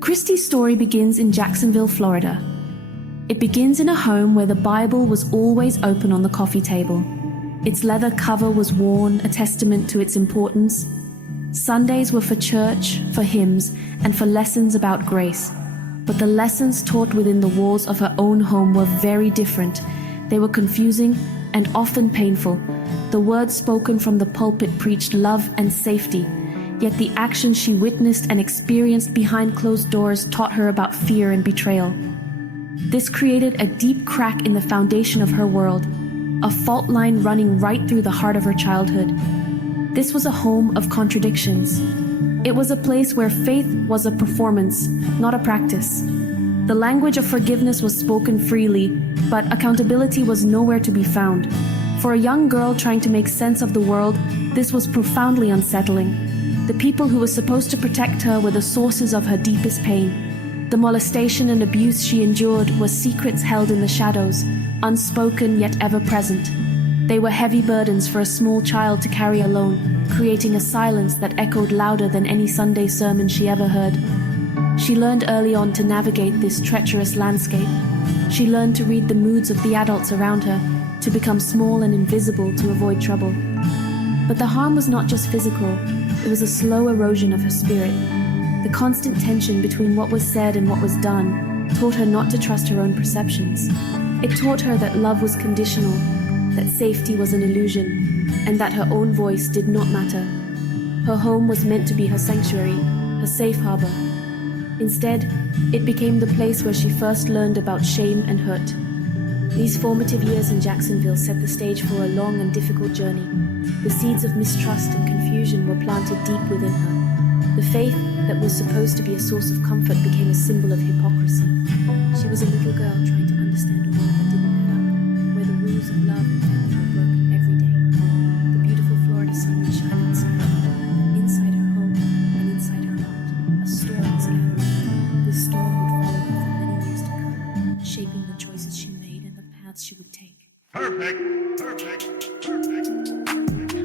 Christy's story begins in Jacksonville, Florida. It begins in a home where the Bible was always open on the coffee table. Its leather cover was worn, a testament to its importance. Sundays were for church, for hymns, and for lessons about grace. But the lessons taught within the walls of her own home were very different. They were confusing and often painful. The words spoken from the pulpit preached love and safety, yet the actions she witnessed and experienced behind closed doors taught her about fear and betrayal. This created a deep crack in the foundation of her world, a fault line running right through the heart of her childhood. This was a home of contradictions. It was a place where faith was a performance, not a practice. The language of forgiveness was spoken freely, but accountability was nowhere to be found. For a young girl trying to make sense of the world, this was profoundly unsettling. The people who were supposed to protect her were the sources of her deepest pain. The molestation and abuse she endured were secrets held in the shadows, unspoken yet ever present. They were heavy burdens for a small child to carry alone, creating a silence that echoed louder than any Sunday sermon she ever heard. She learned early on to navigate this treacherous landscape. She learned to read the moods of the adults around her, to become small and invisible to avoid trouble. But the harm was not just physical, it was a slow erosion of her spirit. The constant tension between what was said and what was done taught her not to trust her own perceptions. It taught her that love was conditional, that safety was an illusion, and that her own voice did not matter. Her home was meant to be her sanctuary, her safe harbor. Instead, it became the place where she first learned about shame and hurt. These formative years in Jacksonville set the stage for a long and difficult journey. The seeds of mistrust and confusion were planted deep within her. The faith that was supposed to be a source of comfort became a symbol of hypocrisy. She was a little girl trying to understand a world that didn't add up, where the rules of love and family were broken every day. The beautiful Florida sun would shine outside, and inside her home and inside her heart, a storm was gathering. This storm would follow her for many years to come, shaping the choices she made and the paths she would take. Perfect.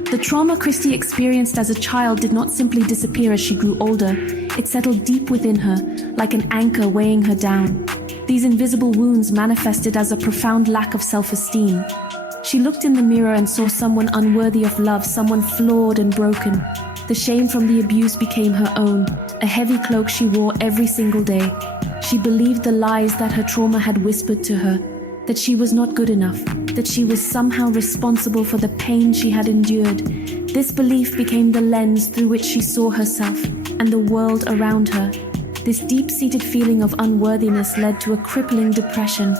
The trauma Christy experienced as a child did not simply disappear as she grew older. It settled deep within her, like an anchor weighing her down. These invisible wounds manifested as a profound lack of self-esteem. She looked in the mirror and saw someone unworthy of love, someone flawed and broken. The shame from the abuse became her own, a heavy cloak she wore every single day. She believed the lies that her trauma had whispered to her, that she was not good enough, that she was somehow responsible for the pain she had endured. This belief became the lens through which she saw herself and the world around her. This deep-seated feeling of unworthiness led to a crippling depression.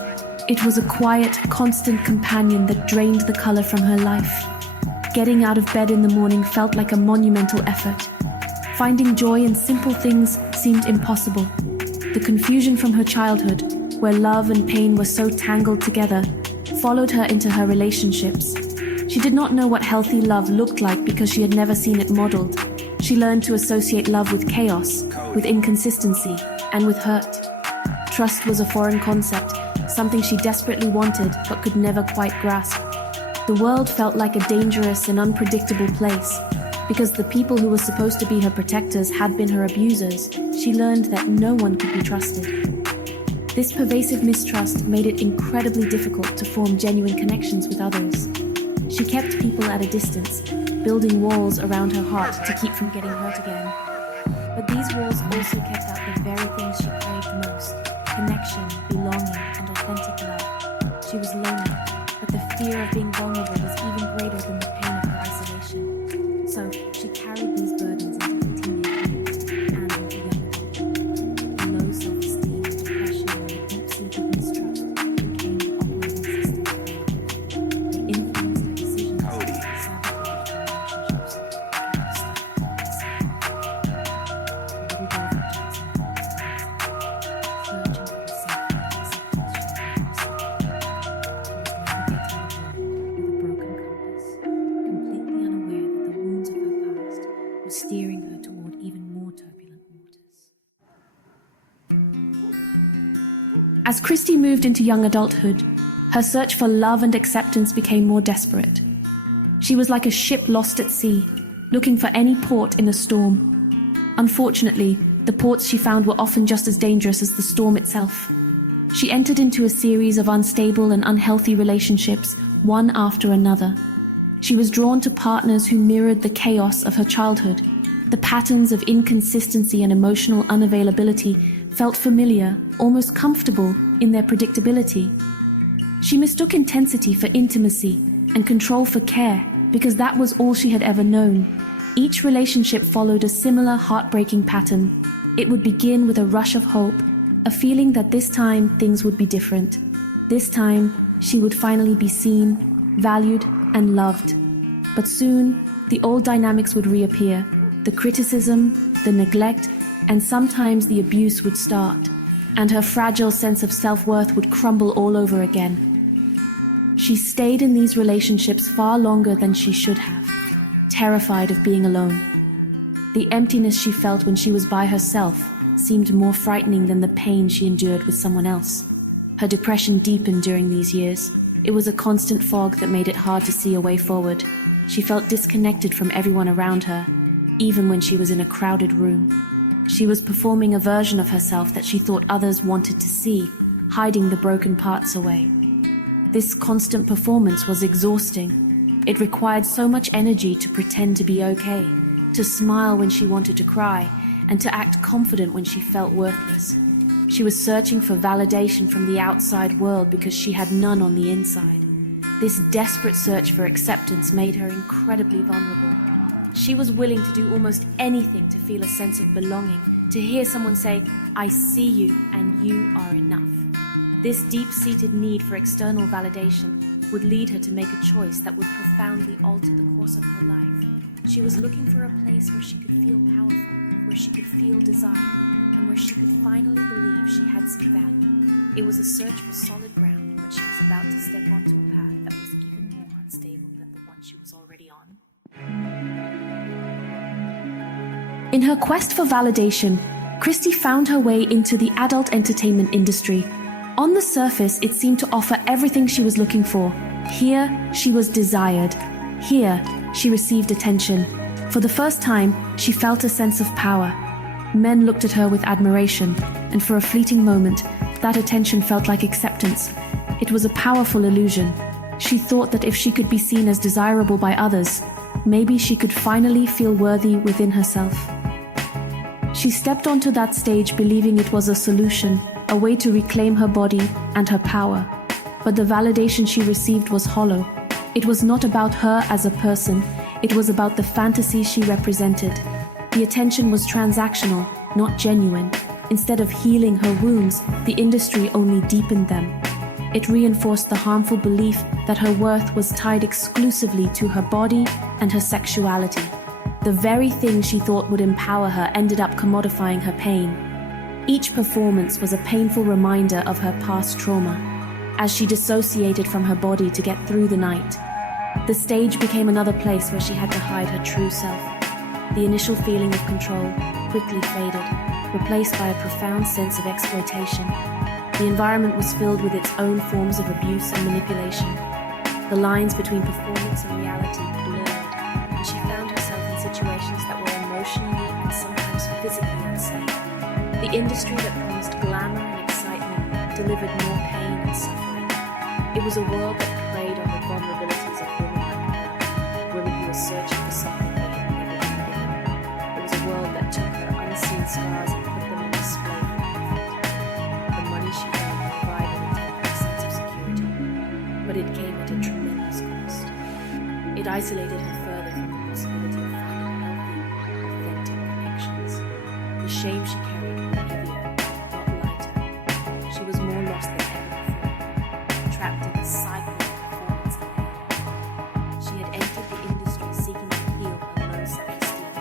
It was a quiet, constant companion that drained the color from her life. Getting out of bed in the morning felt like a monumental effort. Finding joy in simple things seemed impossible. The confusion from her childhood, where love and pain were so tangled together, followed her into her relationships. She did not know what healthy love looked like because she had never seen it modeled. She learned to associate love with chaos, with inconsistency, and with hurt. Trust was a foreign concept, something she desperately wanted but could never quite grasp. The world felt like a dangerous and unpredictable place. Because the people who were supposed to be her protectors had been her abusers, she learned that no one could be trusted. This pervasive mistrust made it incredibly difficult to form genuine connections with others. She kept people at a distance, building walls around her heart to keep from getting hurt again. But these walls also kept out the very things she craved most: connection, belonging, and authentic love. She was lonely, but the fear of being vulnerable was even greater than the pain of her isolation. So she carried these burdens into her teenage years and into young adulthood. The low self-esteem, depression, and the deep-seated mistrust became the operating system of her life. They influenced her decisions, sabotaged her relationships, and kept her stuck in the cycle. The little girl from Jacksonville was searching for the safety and acceptance she never received. She was navigating the world with a broken compass, completely unaware that the wounds of her past were steering her toward even more turbulent waters. As Christy moved into young adulthood, her search for love and acceptance became more desperate. She was like a ship lost at sea, looking for any port in a storm. Unfortunately, The ports she found were often just as dangerous as the storm itself. She entered into a series of unstable and unhealthy relationships, one after another. She was drawn to partners who mirrored the chaos of her childhood. The patterns of inconsistency and emotional unavailability felt familiar, almost comfortable, in their predictability. She mistook intensity for intimacy and control for care because that was all she had ever known. Each relationship followed a similar heartbreaking pattern. It would begin with a rush of hope, a feeling that this time things would be different. This time, she would finally be seen, valued, and loved. But soon, the old dynamics would reappear. The criticism, the neglect, and sometimes the abuse would start, and her fragile sense of self-worth would crumble all over again. She stayed in these relationships far longer than she should have, terrified of being alone. The emptiness she felt when she was by herself seemed more frightening than the pain she endured with someone else. Her depression deepened during these years. It was a constant fog that made it hard to see a way forward. She felt disconnected from everyone around her, even when she was in a crowded room. She was performing a version of herself that she thought others wanted to see, hiding the broken parts away. This constant performance was exhausting. It required so much energy to pretend to be okay, to smile when she wanted to cry, and to act confident when she felt worthless. She was searching for validation from the outside world because she had none on the inside. This desperate search for acceptance made her incredibly vulnerable. She was willing to do almost anything to feel a sense of belonging, to hear someone say, "I see you and you are enough." This deep-seated need for external validation would lead her to make a choice that would profoundly alter the course of her life. She was looking for a place where she could feel powerful, where she could feel desire, and where she could finally believe she had some value. It was a search for solid ground, but she was about to step onto a path that was even more unstable than the one she was already on. In her quest for validation, Christy found her way into the adult entertainment industry. On the surface, it seemed to offer everything she was looking for. Here, she was desired. Here, she received attention. For the first time, she felt a sense of power. Men looked at her with admiration, and for a fleeting moment, that attention felt like acceptance. It was a powerful illusion. She thought that if she could be seen as desirable by others, maybe she could finally feel worthy within herself. She stepped onto that stage believing it was a solution, a way to reclaim her body and her power. But the validation she received was hollow. It was not about her as a person. It was about the fantasy she represented. The attention was transactional, not genuine. Instead of healing her wounds, the industry only deepened them. It reinforced the harmful belief that her worth was tied exclusively to her body and her sexuality. The very thing she thought would empower her ended up commodifying her pain. Each performance was a painful reminder of her past trauma, as she dissociated from her body to get through the night. The stage became another place where she had to hide her true self. The initial feeling of control quickly faded, replaced by a profound sense of exploitation. The environment was filled with its own forms of abuse and manipulation. The lines between performance and reality blurred, and she found herself in situations that were emotionally and sometimes physically unsafe. The industry that promised glamour and excitement delivered more pain and suffering. It was a world that preyed on the vulnerabilities of women like her, women who were searching for something they had never been given. It was a world that took her unseen scars and put them on display for profit. The money she earned provided a temporary sense of security, but it came at a tremendous cost. It isolated her further from the possibility of finding healthy, authentic connections. The shame she carried grew heavier, not lighter. She was more lost than ever before, trapped in a cycle of performance and pain. She had entered the industry seeking to heal her low self-esteem,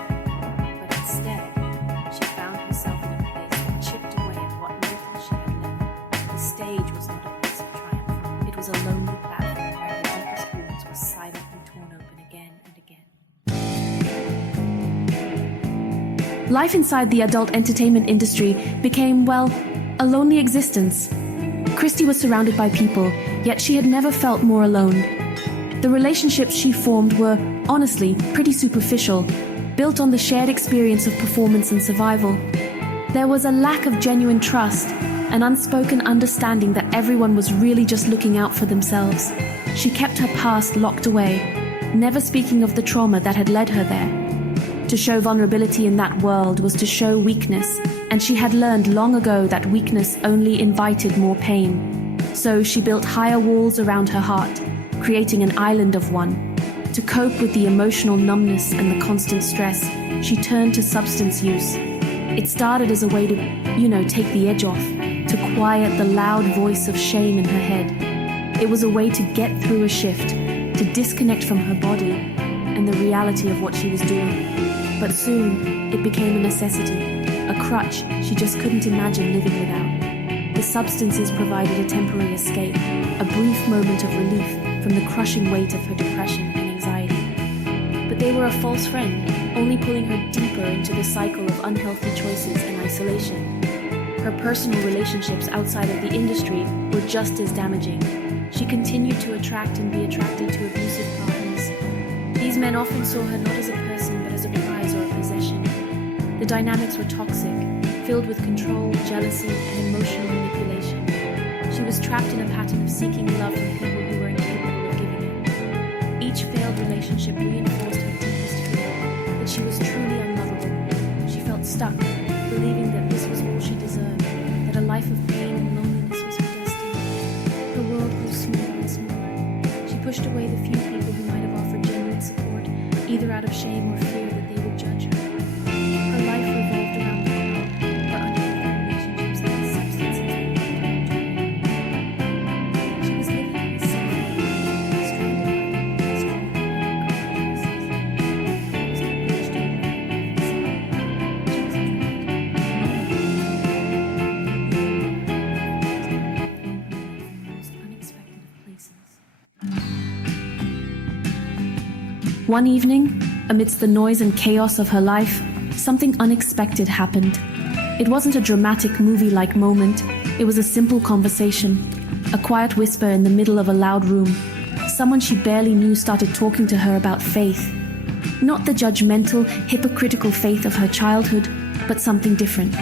but instead, she found herself in a place that chipped away at what little she had left. The stage was not a place of triumph. It was a lonely platform where the deepest wounds were silently torn open again and again. Life inside the adult entertainment industry became, well, a lonely existence. Christy was surrounded by people, yet she had never felt more alone. The relationships she formed were, honestly, pretty superficial, built on the shared experience of performance and survival. There was a lack of genuine trust, an unspoken understanding that everyone was really just looking out for themselves. She kept her past locked away, never speaking of the trauma that had led her there. To show vulnerability in that world was to show weakness, and she had learned long ago that weakness only invited more pain. So she built higher walls around her heart, creating an island of one. To cope with the emotional numbness and the constant stress, she turned to substance use. It started as a way to, take the edge off, to quiet the loud voice of shame in her head. It was a way to get through a shift, to disconnect from her body and the reality of what she was doing. But soon, it became a necessity, a crutch she just couldn't imagine living without. The substances provided a temporary escape, a brief moment of relief from the crushing weight of her depression and anxiety. But they were a false friend, only pulling her deeper into the cycle of unhealthy choices and isolation. Her personal relationships outside of the industry were just as damaging. She continued to attract and be attracted to abusive partners. These men often saw her not as a person but as a prize or a possession. The dynamics were toxic, filled with control, jealousy, and emotional manipulation. She was trapped in a pattern of seeking love from people who were incapable of giving it. Each failed relationship reinforced her deepest fear that she was truly unlovable. She felt stuck, believing that this was all she deserved, that a life of pain and loneliness was her destiny. Her world grew smaller and smaller. She pushed away the few people who might have offered genuine support, either out of shame or fear that they would judge her. Her life revolved around the crowd, her unhealthy relationships, and the substances that had drained her. She was living in a self-hate, stranded by the strong consequences. There was no bridge to a better life. She was unexpected of places. One evening, amidst the noise and chaos of her life, something unexpected happened. It wasn't a dramatic movie-like moment. It was a simple conversation, a quiet whisper in the middle of a loud room. Someone she barely knew started talking to her about faith. Not the judgmental, hypocritical faith of her childhood, but something different.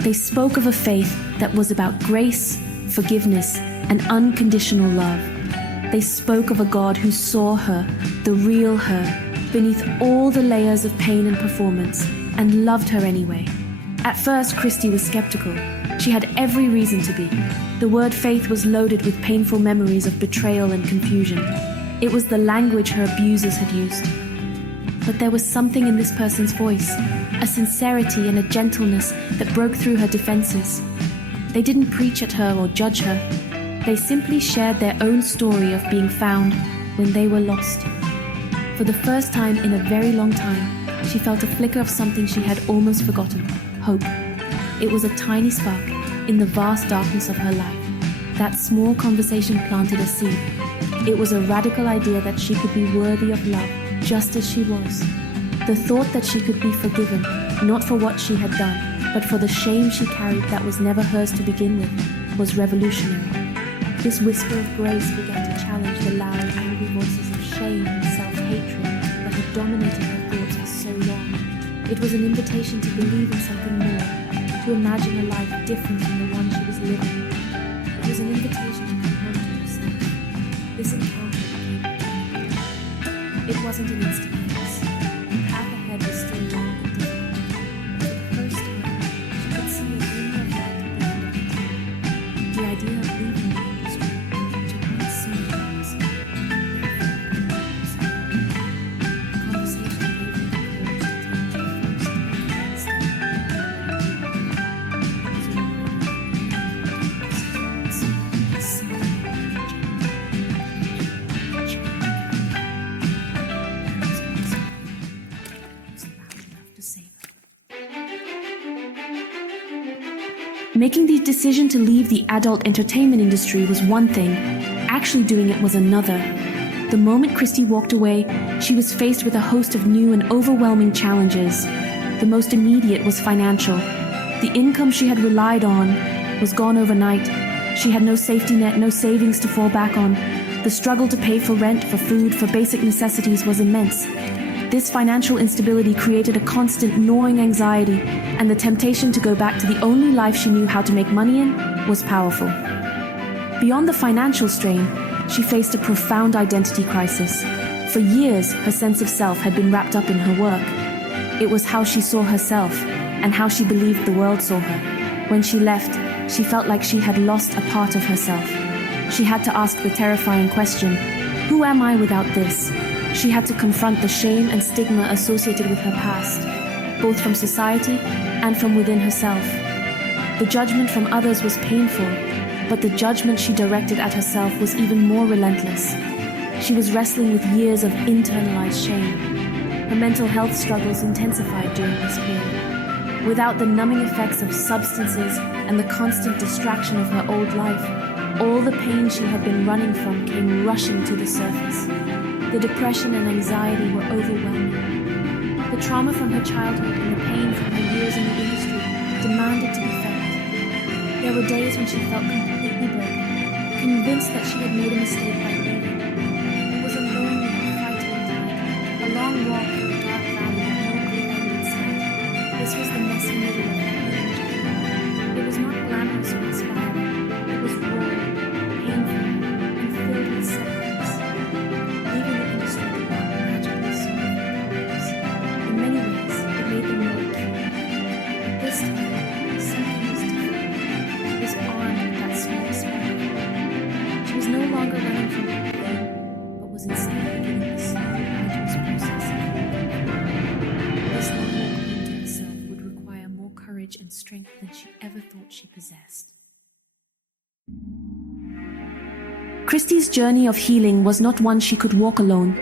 They spoke of a faith that was about grace, forgiveness, and unconditional love. They spoke of a God who saw her, the real her, beneath all the layers of pain and performance, and loved her anyway. At first, Christy was skeptical. She had every reason to be. The word faith was loaded with painful memories of betrayal and confusion. It was the language her abusers had used. But there was something in this person's voice, a sincerity and a gentleness that broke through her defenses. They didn't preach at her or judge her. They simply shared their own story of being found when they were lost. For the first time in a very long time, she felt a flicker of something she had almost forgotten, hope. It was a tiny spark in the vast darkness of her life. That small conversation planted a seed. It was a radical idea that she could be worthy of love, just as she was. The thought that she could be forgiven, not for what she had done, but for the shame she carried that was never hers to begin with, was revolutionary. This whisper of grace began to challenge the loud, angry voices of shame and self-hatred that had dominated her thoughts for so long. It was an invitation to believe in something more, to imagine a life different from the one she was living. It was an invitation to come home to herself. This encounter became a It wasn't an instant fix. The path ahead was still long and difficult. For the first time, she could see a glimmer of light at the end of it. The idea of leaving the industry, which had once seemed impossible, the conversation gave her the courage to take the first step. Making the decision to leave the adult entertainment industry was one thing. Actually doing it was another. The moment Christy walked away, she was faced with a host of new and overwhelming challenges. The most immediate was financial. The income she had relied on was gone overnight. She had no safety net, no savings to fall back on. The struggle to pay for rent, for food, for basic necessities was immense. This financial instability created a constant gnawing anxiety, and the temptation to go back to the only life she knew how to make money in was powerful. Beyond the financial strain, she faced a profound identity crisis. For years, her sense of self had been wrapped up in her work. It was how she saw herself and how she believed the world saw her. When she left, she felt like she had lost a part of herself. She had to ask the terrifying question, who am I without this? She had to confront the shame and stigma associated with her past, both from society and from within herself. The judgment from others was painful, but the judgment she directed at herself was even more relentless. She was wrestling with years of internalized shame. Her mental health struggles intensified during this period. Without the numbing effects of substances and the constant distraction of her old life, all the pain she had been running from came rushing to the surface. The depression and anxiety were overwhelming. The trauma from her childhood and the pain from her years in the industry demanded to be felt. There were days when she felt completely broken, convinced that she had made a mistake by leaving. It was a lonely, frightening time, a long walk through a dark valley with no clear end in sight. This was the messy middle of her healing journey. It was not glamorous or inspiring. It was raw, painful, and filled with setbacks. Leaving the industry did not magically solve her problems. In many ways, it made them more acute. But this time, something was different. She was armed with that small spark. She was no longer running from her pain, but was instead beginning the slow, arduous process of healing. This long walk into herself would require more courage and strength than she ever thought she possessed. Christy's journey of healing was not one she could walk alone.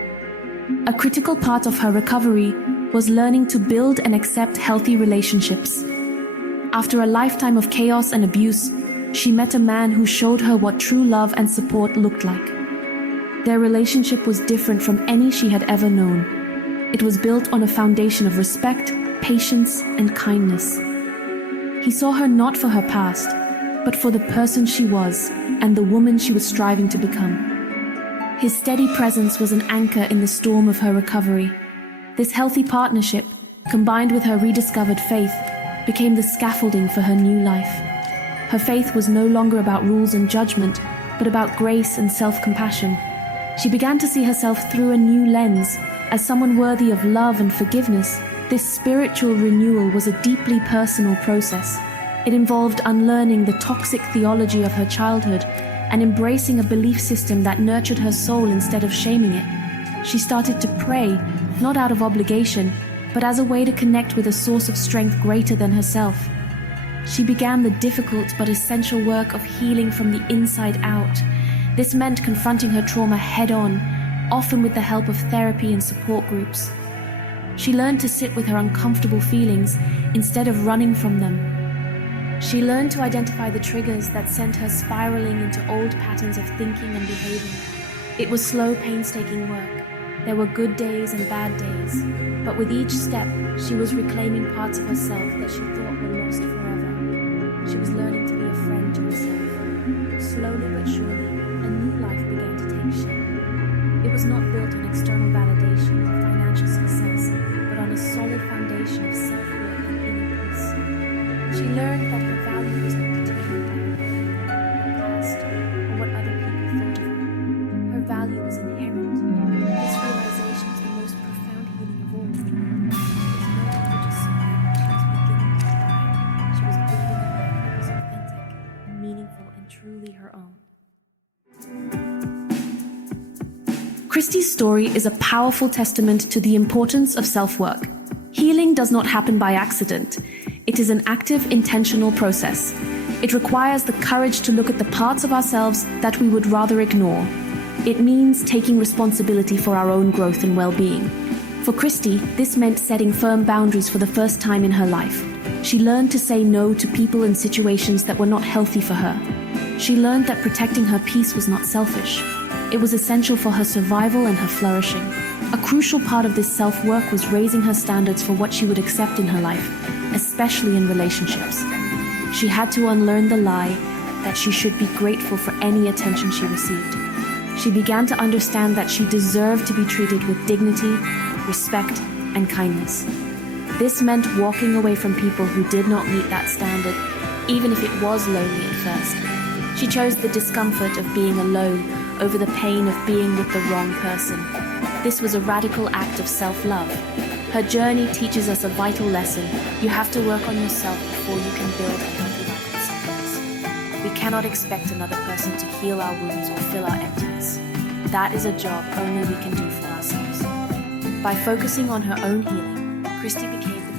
A critical part of her recovery was learning to build and accept healthy relationships. After a lifetime of chaos and abuse, she met a man who showed her what true love and support looked like. Their relationship was different from any she had ever known. It was built on a foundation of respect, patience, and kindness. He saw her not for her past, but for the person she was and the woman she was striving to become. His steady presence was an anchor in the storm of her recovery. This healthy partnership, combined with her rediscovered faith, became the scaffolding for her new life. Her faith was no longer about rules and judgment, but about grace and self-compassion. She began to see herself through a new lens, as someone worthy of love and forgiveness. This spiritual renewal was a deeply personal process. It involved unlearning the toxic theology of her childhood and embracing a belief system that nurtured her soul instead of shaming it. She started to pray, not out of obligation, but as a way to connect with a source of strength greater than herself. She began the difficult but essential work of healing from the inside out. This meant confronting her trauma head-on, often with the help of therapy and support groups. She learned to sit with her uncomfortable feelings instead of running from them. She learned to identify the triggers that sent her spiraling into old patterns of thinking and behaving. It was slow, painstaking work. There were good days and bad days, but with each step, she was reclaiming parts of herself that she thought were lost forever. She was learning to be a friend to herself. Slowly but surely, a new life began to take shape. It was not built on external validation or financial success, but on a solid foundation of self-worth and inner peace. She learned that her value was not determined by her past or what other people thought of her. Her value was inherent. This realization was the most profound healing of all. She was no longer just surviving, she was beginning to thrive. She was building a life that was authentic, meaningful, and truly her own. Christy's story is a powerful testament to the importance of self-work. Healing does not happen by accident. It is an active, intentional process. It requires the courage to look at the parts of ourselves that we would rather ignore. It means taking responsibility for our own growth and well-being. For Christy, this meant setting firm boundaries for the first time in her life. She learned to say no to people and situations that were not healthy for her. She learned that protecting her peace was not selfish. It was essential for her survival and her flourishing. A crucial part of this self-work was raising her standards for what she would accept in her life, especially in relationships. She had to unlearn the lie that she should be grateful for any attention she received. She began to understand that she deserved to be treated with dignity, respect, and kindness. This meant walking away from people who did not meet that standard, even if it was lonely at first. She chose the discomfort of being alone over the pain of being with the wrong person. This was a radical act of self-love. Her journey teaches us a vital lesson. You have to work on yourself before you can build a healthy life with someone else. We cannot expect another person to heal our wounds or fill our emptiness. That is a job only we can do for ourselves. By focusing on her own healing, Christy became the